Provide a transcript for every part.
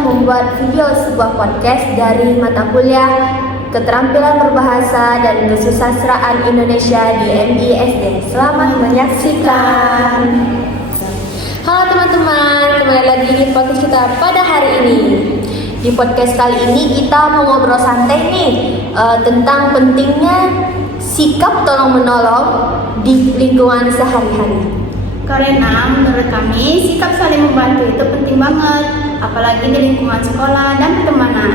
sedang membuat video sebuah podcast dari mata kuliah Keterampilan Berbahasa dan Kesusastraan Indonesia di MISD. Selamat menyaksikan. Halo teman-teman, kembali lagi di podcast kita pada hari ini. Di podcast kali ini kita mau ngobrol santai nih tentang pentingnya sikap tolong-menolong di lingkungan sehari-hari. Karena menurut kami sikap saling membantu itu penting banget, apalagi di lingkungan sekolah dan pertemanan.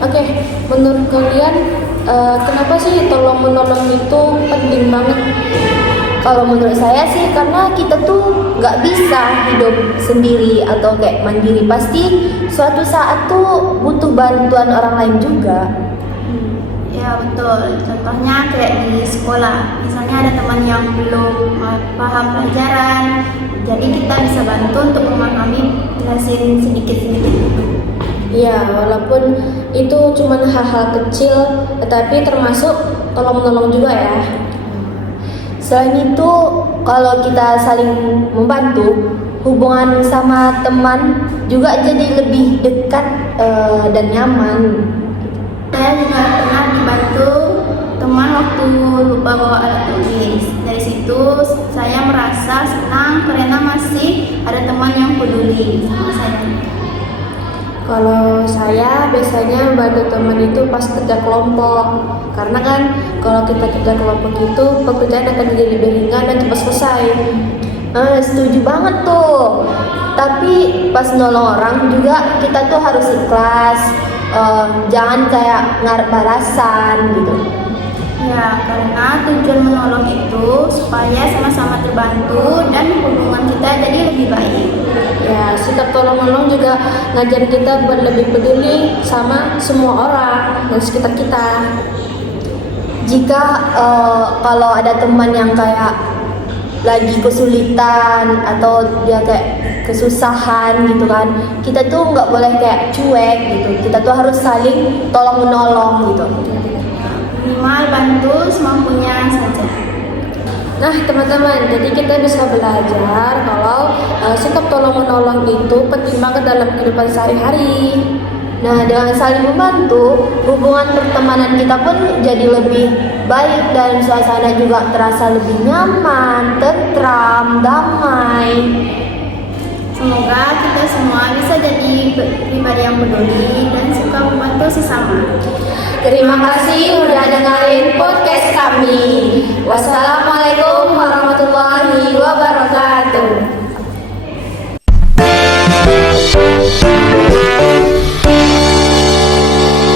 Oke, menurut kalian kenapa sih tolong-menolong itu penting banget? Kalau menurut saya sih karena kita tuh nggak bisa hidup sendiri atau kayak mandiri. Pasti suatu saat tuh butuh bantuan orang lain juga. Ya betul, contohnya kayak di sekolah, misalnya ada teman yang belum paham pelajaran, jadi kita bisa bantu untuk memahami, jelasin sedikit-sedikit. Ya, walaupun itu cuma hal-hal kecil, tetapi termasuk tolong-menolong juga ya. Selain itu, kalau kita saling membantu, hubungan sama teman juga jadi lebih dekat dan nyaman. Saya juga pernah dibantu teman waktu lupa bawa alat tulis. Dari situ saya merasa senang karena masih ada teman yang peduli sama saya. Kalau saya biasanya bantu teman itu pas kerja kelompok, karena kan kalau kita kerja kelompok itu pekerjaan akan jadi lebih ringan dan cepat selesai. Setuju banget tuh. Tapi pas nolong orang juga kita tuh harus ikhlas, jangan kayak ngarep balasan gitu. Ya, karena tujuan menolong itu supaya sama-sama terbantu dan hubungan kita jadi lebih baik. Ya, sikap tolong-menolong juga ngajarin kita buat lebih peduli sama semua orang dan sekitar kita. Jika kalau ada teman yang kayak lagi kesulitan atau dia kayak kesusahan gitu kan, kita tuh nggak boleh kayak cuek gitu. Kita tuh harus saling tolong-menolong gitu. Minimal bantu semampunya saja. Nah teman-teman, jadi kita bisa belajar kalau sikap tolong-menolong itu penting banget dalam kehidupan sehari-hari. Nah dengan saling membantu, hubungan pertemanan kita pun jadi lebih baik dan suasana juga terasa lebih nyaman, tentram, damai. Semoga kita semua bisa jadi pribadi yang peduli dan suka membantu sesama. Terima kasih udah dengerin podcast kami.